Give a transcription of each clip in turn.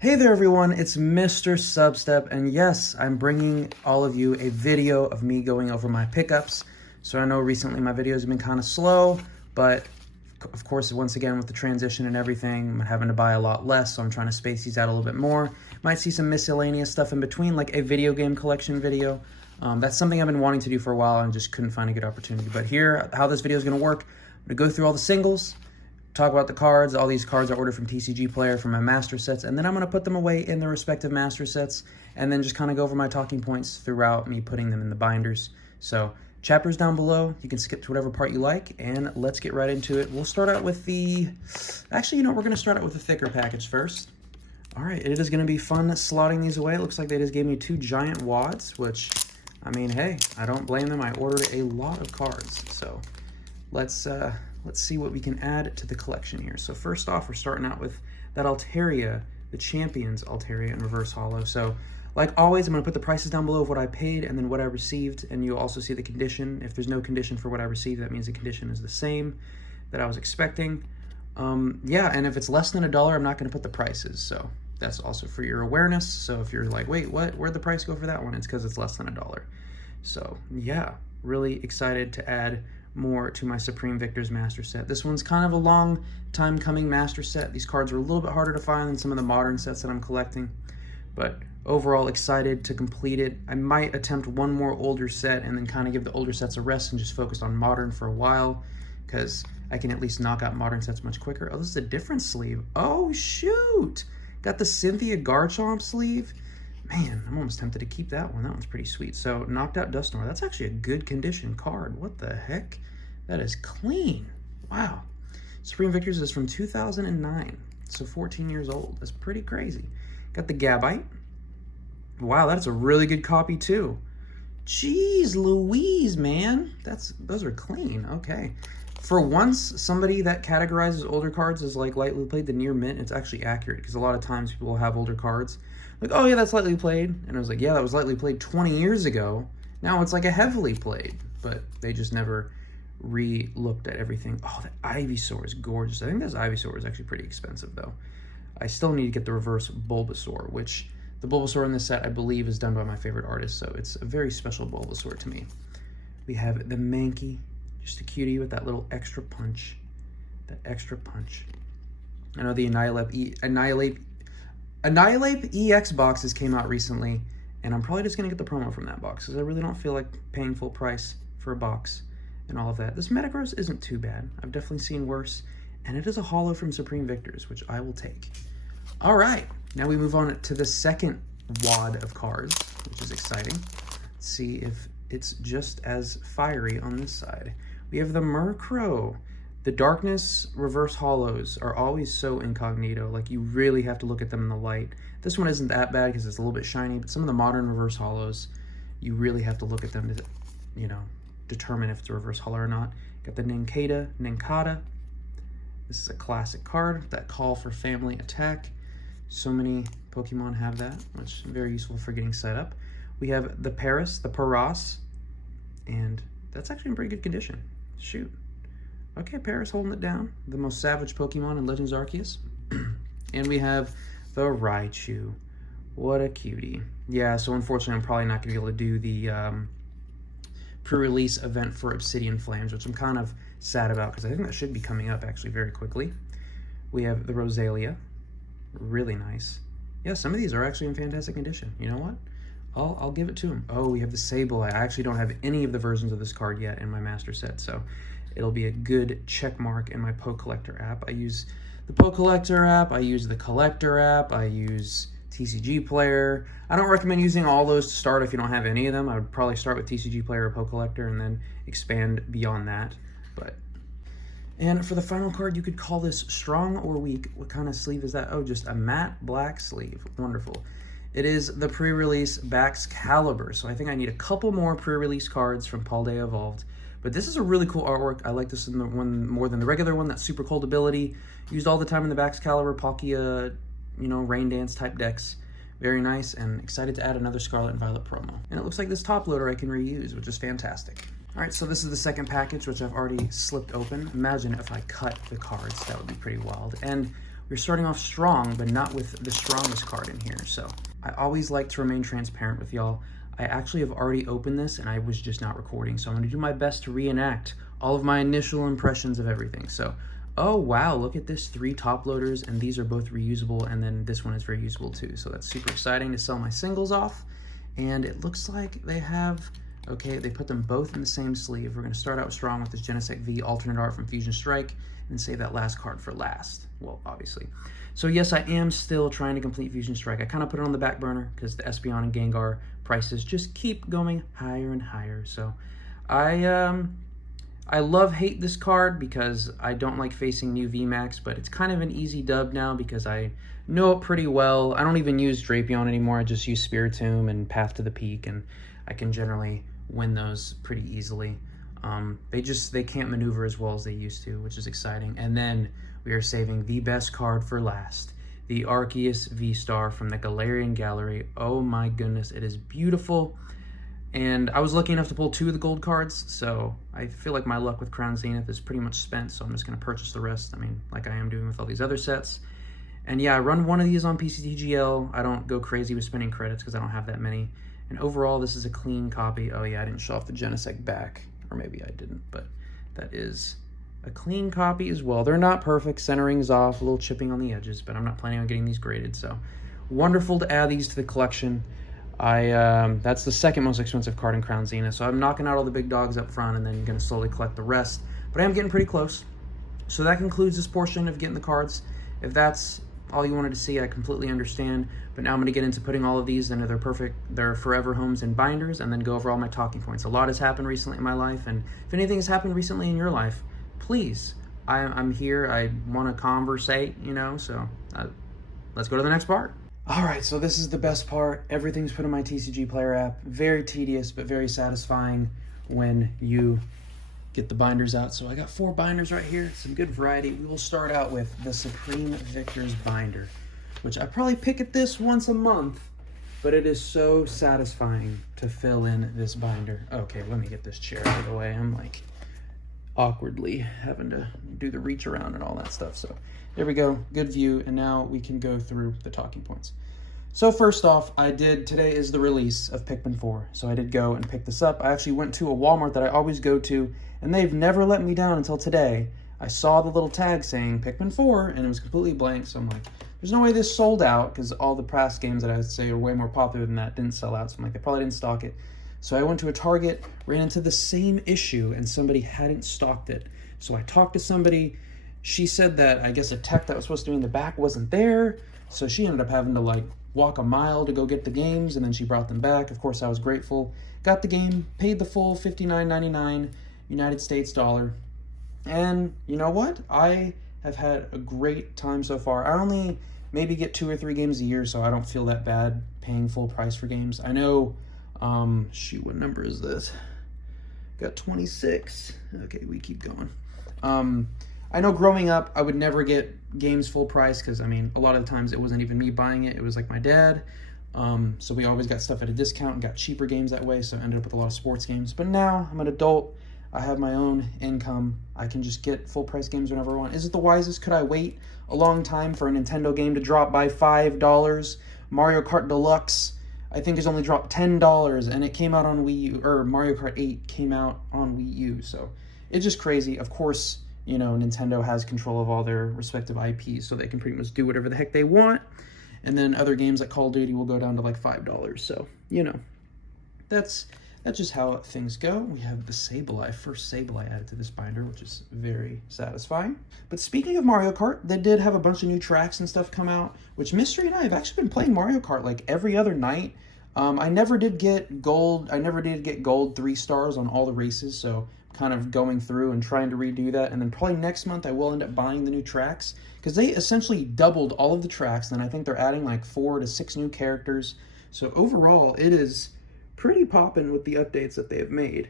Hey there everyone, it's MisterStubstep, and yes, I'm bringing all of you a video of me going over my pickups. So I know recently my videos have been kind of slow, but of course, once again, with the transition and everything, I'm having to buy a lot less, so I'm trying to space these out a little bit more. Might see some miscellaneous stuff in between, like a video game collection video. That's something I've been wanting to do for a while and just couldn't find a good opportunity. But here, how this video is going to work, I'm going to go through all the singles, talk about the cards. All these cards I ordered from TCGPlayer for my master sets, and then I'm going to put them away in their respective master sets, and then just kind of go over my talking points throughout me putting them in the binders. So chapters down below, you can skip to whatever part you like, and let's get right into it. We'll start out with the, actually, you know, we're going to start out with the thicker package first. All right, it is going to be fun slotting these away. It looks like they just gave me 2 giant wads, which, I mean, hey, I don't blame them. I ordered a lot of cards, so let's see what we can add to the collection here. So first off, we're starting out with that Altaria, the Champions Altaria in reverse holo. So like always, I'm going to put the prices down below of what I paid and then what I received, and you'll also see the condition. If there's no condition for what I received, that means the condition is the same that I was expecting. Yeah, and if it's less than $1, I'm not going to put the prices. So that's also for your awareness. So if you're like, wait, what? Where'd the price go for that one? It's because it's less than $1. So yeah, really excited to add more to my Supreme Victors master set. This one's kind of a long time coming master set. These cards are a little bit harder to find than some of the modern sets that I'm collecting, but overall excited to complete it. I might attempt one more older set and then kind of give the older sets a rest and just focus on modern for a while, because I can at least knock out modern sets much quicker. Oh, this is a different sleeve. Oh shoot, got the Cynthia Garchomp sleeve. Man, I'm almost tempted to keep that one. That one's pretty sweet. So, Knocked Out Dusknoir. That's actually a good condition card. What the heck? That is clean. Wow. Supreme Victors is from 2009, so 14 years old. That's pretty crazy. Got the Gabite. Wow, that's a really good copy, too. Jeez Louise, man. Those are clean. Okay. For once, somebody that categorizes older cards as like lightly played, the near mint, it's actually accurate, because a lot of times people will have older cards like, oh yeah, that's lightly played, and I was like, yeah, that was lightly played 20 years ago. Now it's like a heavily played, but they just never re-looked at everything. Oh, that Ivysaur is gorgeous. I think this Ivysaur is actually pretty expensive though. I still need to get the reverse Bulbasaur, which the Bulbasaur in this set I believe is done by my favorite artist, so it's a very special Bulbasaur to me. We have the Mankey, just a cutie with that little extra punch. That extra punch. I know the Annihilate EX boxes came out recently, and I'm probably just going to get the promo from that box, because I really don't feel like paying full price for a box and all of that. This Metagross isn't too bad. I've definitely seen worse, and it is a holo from Supreme Victors, which I will take. All right, now we move on to the second wad of cards, which is exciting. Let's see if it's just as fiery on this side. We have the Murkrow. The Darkness reverse holos are always so incognito. Like, you really have to look at them in the light. This one isn't that bad because it's a little bit shiny, but some of the modern reverse holos, you really have to look at them to, you know, determine if it's a reverse holo or not. Got the Nincada. This is a classic card, that call for family attack. So many Pokemon have that, which is very useful for getting set up. We have the Paras, and that's actually in pretty good condition. Shoot. Okay, Paris holding it down. The most savage Pokemon in Legends Arceus. And we have the Raichu. What a cutie. Yeah, so unfortunately I'm probably not going to be able to do the pre-release event for Obsidian Flames, which I'm kind of sad about, because I think that should be coming up actually very quickly. We have the Rosalia. Really nice. Yeah, some of these are actually in fantastic condition. You know what? I'll give it to him. Oh, we have the Sableye. I actually don't have any of the versions of this card yet in my master set, so it'll be a good check mark in my Poke Collector app. I use the Poke Collector app, I use the Collector app, I use TCGPlayer. I don't recommend using all those to start if you don't have any of them. I would probably start with TCGPlayer or Poke Collector and then expand beyond that. And for the final card, you could call this strong or weak. What kind of sleeve is that? Oh, just a matte black sleeve. Wonderful. It is the pre-release Baxcalibur, so I think I need a couple more pre-release cards from Paldea Evolved. But this is a really cool artwork. I like this one more than the regular one. That super cold ability, used all the time in the Baxcalibur, Palkia, you know, Rain Dance type decks. Very nice, and excited to add another Scarlet and Violet promo. And it looks like this top loader I can reuse, which is fantastic. All right, so this is the second package, which I've already slipped open. Imagine if I cut the cards. That would be pretty wild. And you're starting off strong, but not with the strongest card in here. So I always like to remain transparent with y'all. I actually have already opened this and I was just not recording. So I'm gonna do my best to reenact all of my initial impressions of everything. So, oh wow, look at this, 3 top loaders, and these are both reusable, and then this one is very usable too. So that's super exciting to sell my singles off. And it looks like they have, okay, they put them both in the same sleeve. We're gonna start out strong with this Genesect V alternate art from Fusion Strike and save that last card for last. Well, obviously. So yes, I am still trying to complete Fusion Strike. I kind of put it on the back burner because the Espeon and Gengar prices just keep going higher and higher. So I love-hate this card because I don't like facing new VMAX, but it's kind of an easy dub now because I know it pretty well. I don't even use Drapion anymore. I just use Spiritomb and Path to the Peak, and I can generally win those pretty easily. They can't maneuver as well as they used to, which is exciting. And then we are saving the best card for last, the Arceus V-Star from the Galarian Gallery. Oh my goodness, it is beautiful. And I was lucky enough to pull 2 of the gold cards, so I feel like my luck with Crown Zenith is pretty much spent, so I'm just going to purchase the rest, I mean, like I am doing with all these other sets. And yeah, I run one of these on PCTGL. I don't go crazy with spending credits because I don't have that many. And overall, this is a clean copy. Oh yeah, I didn't show off the Genesect back, or maybe I didn't, but that is a clean copy as well. They're not perfect, centering's off, a little chipping on the edges, but I'm not planning on getting these graded, so wonderful to add these to the collection. That's the second most expensive card in Crown Zenith, so I'm knocking out all the big dogs up front and then gonna slowly collect the rest, but I am getting pretty close. So that concludes this portion of getting the cards. If that's all you wanted to see, I completely understand, but now I'm gonna get into putting all of these into their forever homes and binders, and then go over all my talking points. A lot has happened recently in my life, and if anything has happened recently in your life, please, I'm here, I wanna conversate, you know, so let's go to the next part. All right, so this is the best part. Everything's put in my TCGPlayer app. Very tedious, but very satisfying when you get the binders out. So I got 4 binders right here, some good variety. We will start out with the Supreme Victor's binder, which I probably pick at this once a month, but it is so satisfying to fill in this binder. Okay, let me get this chair out of the way. I'm like awkwardly having to do the reach around and all that stuff. So there we go, good view, and now we can go through the talking points. So first off, today is the release of Pikmin 4, so I did go and pick this up. I actually went to a Walmart that I always go to, and they've never let me down until today. I saw the little tag saying Pikmin 4, and it was completely blank, so I'm like, there's no way this sold out, because all the past games that I would say are way more popular than that didn't sell out, so I'm like, they probably didn't stock it. So I went to a Target, ran into the same issue, and somebody hadn't stocked it. So I talked to somebody. She said that I guess a tech that was supposed to be in the back wasn't there, so she ended up having to like walk a mile to go get the games, and then she brought them back. Of course, I was grateful. Got the game, paid the full $59.99 United States dollar, and you know what? I have had a great time so far. I only maybe get 2 or 3 games a year, so I don't feel that bad paying full price for games. I know, shoot, what number is this? Got 26. Okay, we keep going. I know growing up, I would never get games full price because, I mean, a lot of the times it wasn't even me buying it. It was like my dad. So we always got stuff at a discount and got cheaper games that way, so I ended up with a lot of sports games. But now I'm an adult. I have my own income. I can just get full price games whenever I want. Is it the wisest? Could I wait a long time for a Nintendo game to drop by $5? Mario Kart Deluxe, I think, has only dropped $10, and it came out on Wii U, or Mario Kart 8 came out on Wii U. So it's just crazy. Of course, you know, Nintendo has control of all their respective IPs, so they can pretty much do whatever the heck they want. And then other games like Call of Duty will go down to like $5. So, you know, that's just how things go. We have the Sableye, first Sableye added to this binder, which is very satisfying. But speaking of Mario Kart, they did have a bunch of new tracks and stuff come out, which Mystery and I have actually been playing Mario Kart like every other night. I never did get gold. I never did get gold 3 stars on all the races, so kind of going through and trying to redo that. And then probably next month I will end up buying the new tracks, because they essentially doubled all of the tracks, and I think they're adding like 4 to 6 new characters. So overall, it is pretty poppin' with the updates that they have made.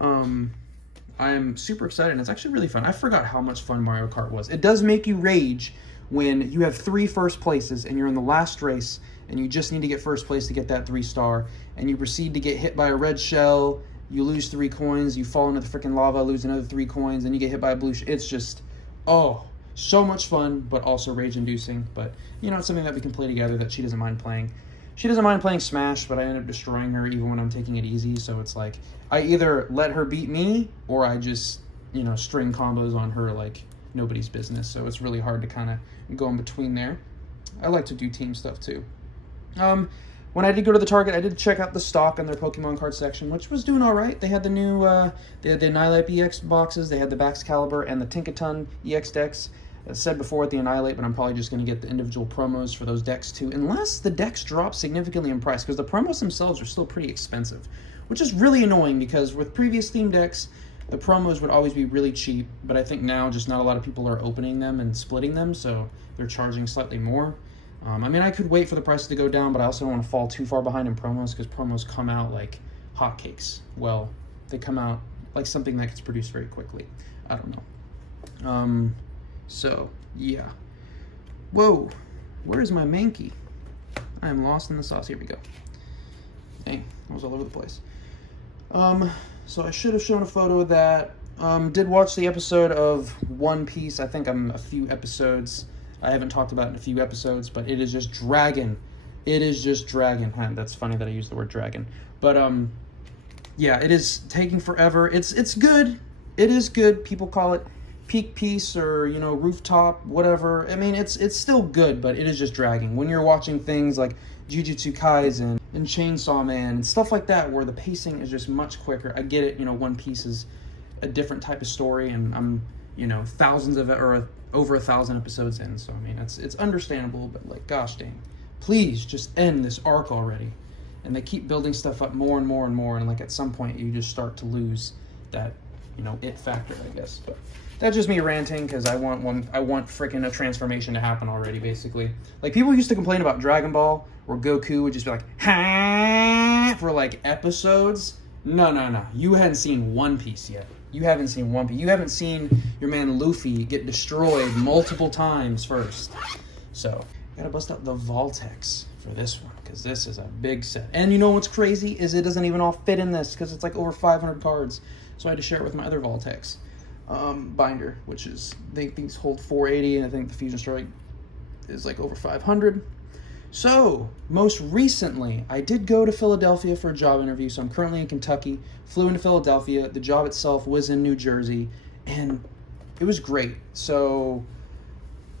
I'm super excited, and it's actually really fun. I forgot how much fun Mario Kart was. It does make you rage when you have 3 first places and you're in the last race and you just need to get first place to get that 3 star, and you proceed to get hit by a red shell, you lose 3 coins, you fall into the freaking lava, lose another 3 coins, and you get hit by a blue shell. It's just, oh, So much fun, but also rage-inducing. But, you know, it's something that we can play together that she doesn't mind playing. She doesn't mind playing Smash, but I end up destroying her even when I'm taking it easy. So it's like, I either let her beat me, or I just, you know, string combos on her like nobody's business. So it's really hard to kind of go in between there. I like to do team stuff too. When I did go to the Target, I did check out the stock on their Pokemon card section, which was doing all right. They had the new, they had the Annihilate EX boxes, they had the Baxcalibur and the Tinkaton EX decks. As I said before at the Annihilate, but I'm probably just going to get the individual promos for those decks too, unless the decks drop significantly in price, because the promos themselves are still pretty expensive, which is really annoying, because with previous theme decks, the promos would always be really cheap, but I think now just not a lot of people are opening them and splitting them, so they're charging slightly more. I mean, I could wait for the price to go down, but I also don't want to fall too far behind in promos, because promos come out like hotcakes. Well, they come out like something that gets produced very quickly. I don't know. So, yeah. Whoa, where is my Mankey? I am lost in the sauce. Here we go. Dang, I was all over the place. So I should have shown a photo of that. Did watch the episode of One Piece. I think I'm a few episodes. I haven't talked about it in a few episodes, but it is just dragging. It is just dragging. That's funny that I used the word dragon. But, yeah, it is taking forever. It's good. It is good. People call it peak piece or, you know, rooftop, whatever. I mean, it's still good, but it is just dragging. When you're watching things like Jujutsu Kaisen and Chainsaw Man and stuff like that, where the pacing is just much quicker. I get it, you know, One Piece is a different type of story, and I'm, you know, thousands of it, or over 1,000 episodes in, so I mean, it's understandable, but like, gosh dang, please just end this arc already. And they keep building stuff up more and more and more, and like at some point you just start to lose that, you know, it factor, I guess. But that's just me ranting, because I want freaking a transformation to happen already, basically. Like, people used to complain about Dragon Ball, where Goku would just be like, ha, for like episodes. No, you hadn't seen One Piece yet. You haven't seen One Piece. You haven't seen your man Luffy get destroyed multiple times first. So, gotta bust out the Voltex for this one, because this is a big set. And you know what's crazy is it doesn't even all fit in this, because it's like over 500 cards. So I had to share it with my other Voltex binder, which is, these hold 480, and I think the Fusion Strike is like over 500. So, most recently, I did go to Philadelphia for a job interview, so I'm currently in Kentucky, flew into Philadelphia. The job itself was in New Jersey, and it was great. So,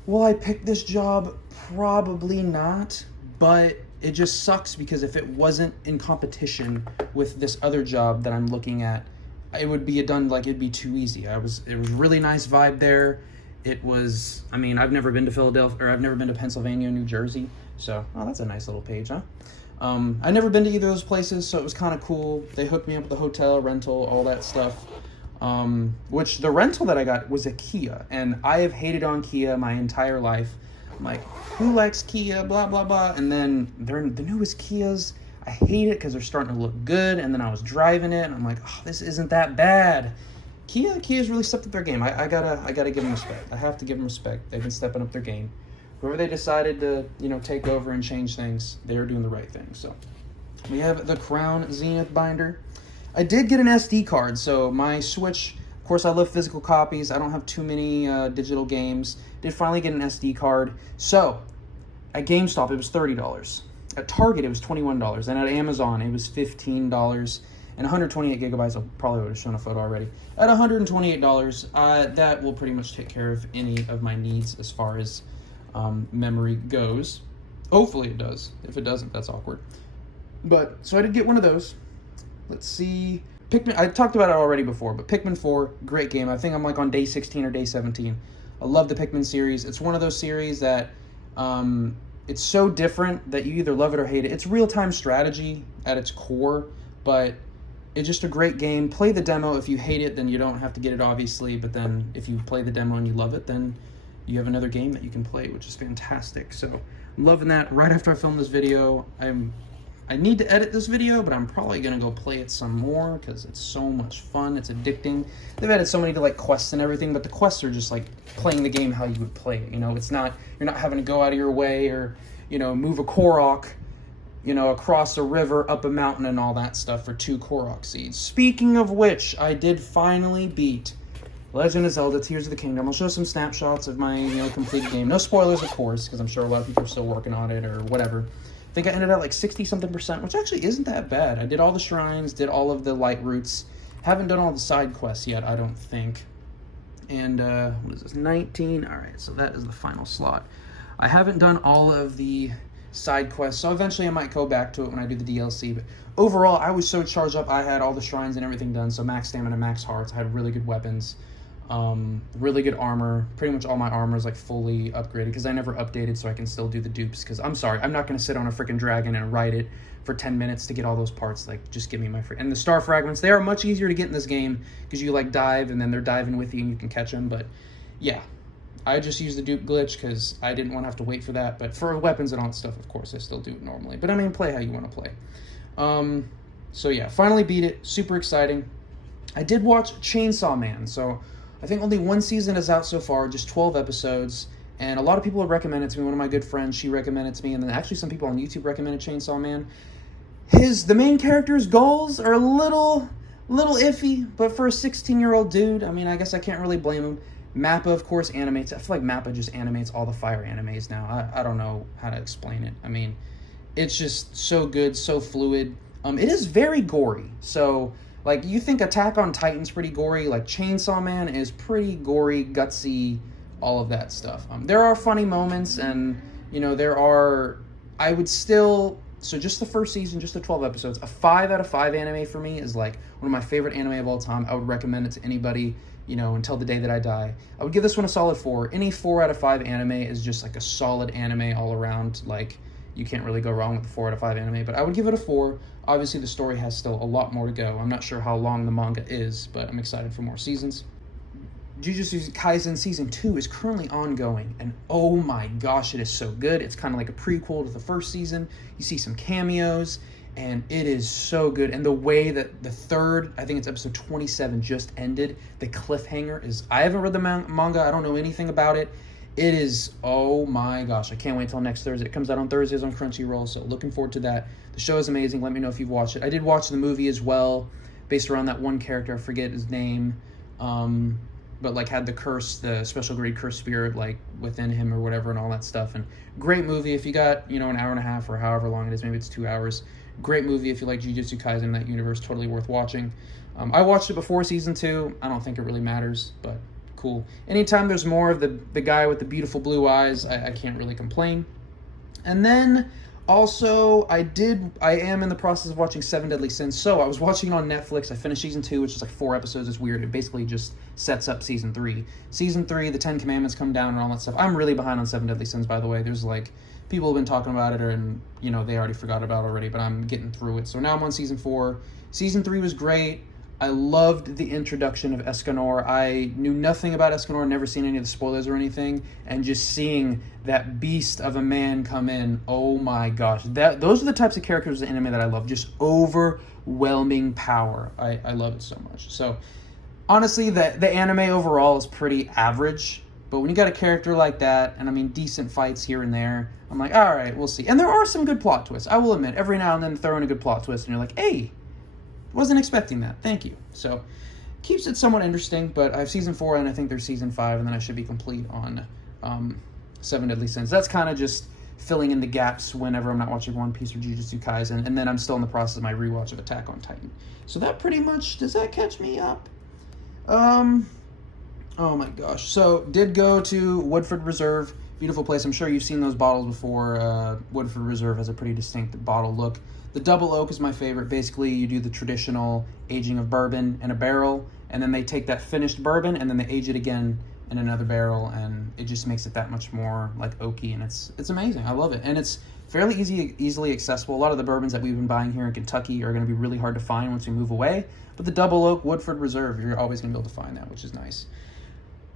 will I pick this job? Probably not, but it just sucks, because if it wasn't in competition with this other job that I'm looking at, it would be it'd be too easy. It was really nice vibe there. It was, I mean, I've never been to Philadelphia, or I've never been to Pennsylvania or New Jersey. So, oh, that's a nice little page, huh? I've never been to either of those places, so it was kind of cool. They hooked me up with the hotel, rental, all that stuff. Which the rental that I got was a Kia, and I have hated on Kia my entire life. I'm like, who likes Kia, blah, blah, blah. And then the newest Kias, I hate it because they're starting to look good, and then I was driving it, and I'm like, oh, this isn't that bad. Kia's really stepped up their game. I gotta give them respect. I have to give them respect. They've been stepping up their game. Whoever they decided to, you know, take over and change things, they are doing the right thing. So, we have the Crown Zenith binder. I did get an SD card, so my Switch, of course, I love physical copies. I don't have too many digital games. Did finally get an SD card. So, at GameStop, it was $30. At Target, it was $21. And at Amazon, it was $15. And 128 gigabytes, I probably would have shown a photo already. At $128, that will pretty much take care of any of my needs as far as memory goes. Hopefully it does. If it doesn't, that's awkward. But, so I did get one of those. Let's see. Pikmin, I talked about it already before, but Pikmin 4, great game. I think I'm like on day 16 or day 17. I love the Pikmin series. It's one of those series that it's so different that you either love it or hate it. It's real-time strategy at its core, but it's just a great game. Play the demo. If you hate it, then you don't have to get it, obviously. But then if you play the demo and you love it, then you have another game that you can play, which is fantastic. So I'm loving that. Right after I film this video, I need to edit this video, but I'm probably going to go play it some more because it's so much fun. It's addicting. They've added so many to like quests and everything, but the quests are just like playing the game how you would play it. You know, it's not, you're not having to go out of your way or, you know, move a Korok, you know, across a river, up a mountain and all that stuff for 2 Korok seeds. Speaking of which, I did finally beat Legend of Zelda Tears of the Kingdom. I'll show some snapshots of my, completed game. No spoilers, of course, because I'm sure a lot of people are still working on it or whatever. I think I ended at like 60-something%, which actually isn't that bad. I did all the shrines, did all of the light routes. Haven't done all the side quests yet, I don't think. And, what is this, 19? All right, so that is the final slot. I haven't done all of the side quests, so eventually I might go back to it when I do the DLC, but overall, I was so charged up. I had all the shrines and everything done, so max stamina, max hearts. I had really good weapons, really good armor. Pretty much all my armor is like fully upgraded because I never updated, so I can still do the dupes. Because I'm sorry, I'm not going to sit on a freaking dragon and ride it for 10 minutes to get all those parts. Like, just give me my and the star fragments, they are much easier to get in this game because you like dive and then they're diving with you and you can catch them. But yeah, I just used the dupe glitch because I didn't want to have to wait for that. But for weapons and all that stuff, of course, I still do it normally. But I mean, play how you want to play. So yeah, finally beat it. Super exciting. I did watch Chainsaw Man. So I think only one season is out so far, just 12 episodes. And a lot of people have recommended it to me. One of my good friends, she recommended it to me. And then actually some people on YouTube recommended Chainsaw Man. The main character's goals are a little iffy, but for a 16-year-old dude, I mean, I guess I can't really blame him. Mappa, of course, animates. I feel like Mappa just animates all the fire animes now. I don't know how to explain it. I mean, it's just so good, so fluid. It is very gory. So, like, you think Attack on Titan's pretty gory. Like, Chainsaw Man is pretty gory, gutsy, all of that stuff. There are funny moments, and, there are... I would still... So just the first season, just the 12 episodes, a 5 out of 5 anime for me is, like, one of my favorite anime of all time. I would recommend it to anybody, until the day that I die. I would give this one a solid 4. Any 4 out of 5 anime is just, like, a solid anime all around. Like, you can't really go wrong with a 4 out of 5 anime, but I would give it a 4. Obviously, the story has still a lot more to go. I'm not sure how long the manga is, but I'm excited for more seasons. Jujutsu Kaisen Season 2 is currently ongoing, and oh my gosh, it is so good. It's kind of like a prequel to the first season. You see some cameos, and it is so good. And the way that the third, I think it's episode 27, just ended, the cliffhanger is... I haven't read the manga. I don't know anything about it. It is, oh my gosh, I can't wait till next Thursday. It comes out on Thursdays on Crunchyroll, so looking forward to that. The show is amazing. Let me know if you've watched it. I did watch the movie as well, based around that one character. I forget his name. But, like, had the curse, the special grade curse spirit, like, within him or whatever and all that stuff. And great movie. If you got, an hour and a half or however long it is, maybe it's 2 hours. Great movie if you like Jujutsu Kaisen, that universe, totally worth watching. I watched it before Season 2. I don't think it really matters, but cool. Anytime there's more of the guy with the beautiful blue eyes, I can't really complain. And then... Also, I am in the process of watching 7 Deadly Sins. So, I was watching it on Netflix. I finished Season 2, which is like 4 episodes. It's weird. It basically just sets up Season 3. Season 3, the 10 Commandments come down and all that stuff. I'm really behind on 7 Deadly Sins, by the way. There's like, people have been talking about it and, they already forgot about it already, but I'm getting through it. So now I'm on Season 4. Season 3 was great. I loved the introduction of Escanor. I knew nothing about Escanor, never seen any of the spoilers or anything, and just seeing that beast of a man come in, oh my gosh. Those are the types of characters in anime that I love, just overwhelming power. I love it so much. So, honestly, the anime overall is pretty average, but when you got a character like that, and I mean decent fights here and there, I'm like, alright, we'll see. And there are some good plot twists, I will admit. Every now and then throw in a good plot twist, and you're like, hey, wasn't expecting that. Thank you. So, keeps it somewhat interesting, but I have Season 4, and I think there's Season 5, and then I should be complete on 7 Deadly Sins. That's kind of just filling in the gaps whenever I'm not watching One Piece or Jujutsu Kaisen, and then I'm still in the process of my rewatch of Attack on Titan. So that pretty much, does that catch me up? Oh my gosh. So, did go to Woodford Reserve. Beautiful place. I'm sure you've seen those bottles before. Woodford Reserve has a pretty distinct bottle look. The double oak is my favorite. Basically, you do the traditional aging of bourbon in a barrel, and then they take that finished bourbon, and then they age it again in another barrel, and it just makes it that much more, like, oaky, and it's amazing. I love it. And it's fairly easily accessible. A lot of the bourbons that we've been buying here in Kentucky are going to be really hard to find once we move away, but the double oak Woodford Reserve, you're always going to be able to find that, which is nice.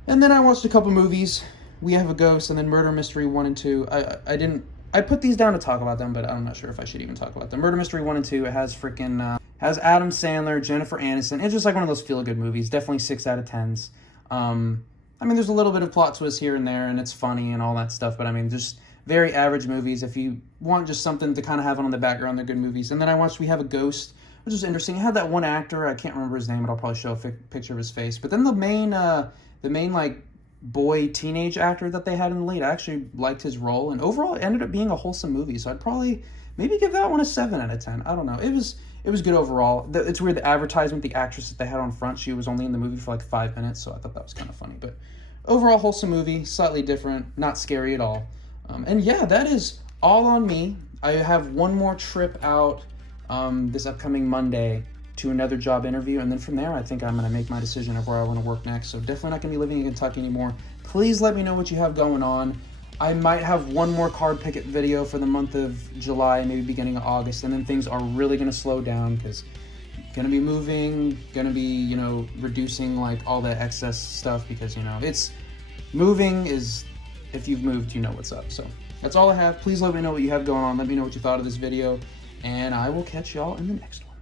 And then I watched a couple movies. We Have a Ghost, and then Murder Mystery 1 and 2. I put these down to talk about them, but I'm not sure if I should even talk about them. Murder Mystery 1 and 2, it has has Adam Sandler, Jennifer Aniston. It's just like one of those feel-good movies. Definitely 6 out of 10s. I mean, there's a little bit of plot twist here and there, and it's funny and all that stuff, but I mean, just very average movies. If you want just something to kind of have on the background, they're good movies. And then I watched We Have a Ghost, which was interesting. It had that one actor, I can't remember his name, but I'll probably show a picture of his face. But then the main like boy teenage actor that they had in the lead, I actually liked his role, and overall it ended up being a wholesome movie. So I'd probably maybe give that one a 7 out of 10. I don't know. It was good overall. It's weird, the advertisement, the actress that they had on front, she was only in the movie for like 5 minutes, so I thought that was kind of funny. But overall, wholesome movie, slightly different, not scary at all. And yeah, that is all on me. I have one more trip out this upcoming Monday to another job interview, and then from there I think I'm going to make my decision of where I want to work next. So definitely not going to be living in Kentucky anymore. Please let me know what you have going on. I might have one more card picket video for the month of July, maybe beginning of August, and then things are really going to slow down because going to be moving, going to be, you know, reducing like all the excess stuff, because, you know, it's moving is, if you've moved, you know what's up. So that's all I have. Please let me know what you have going on. Let me know what you thought of this video, and I will catch y'all in the next one.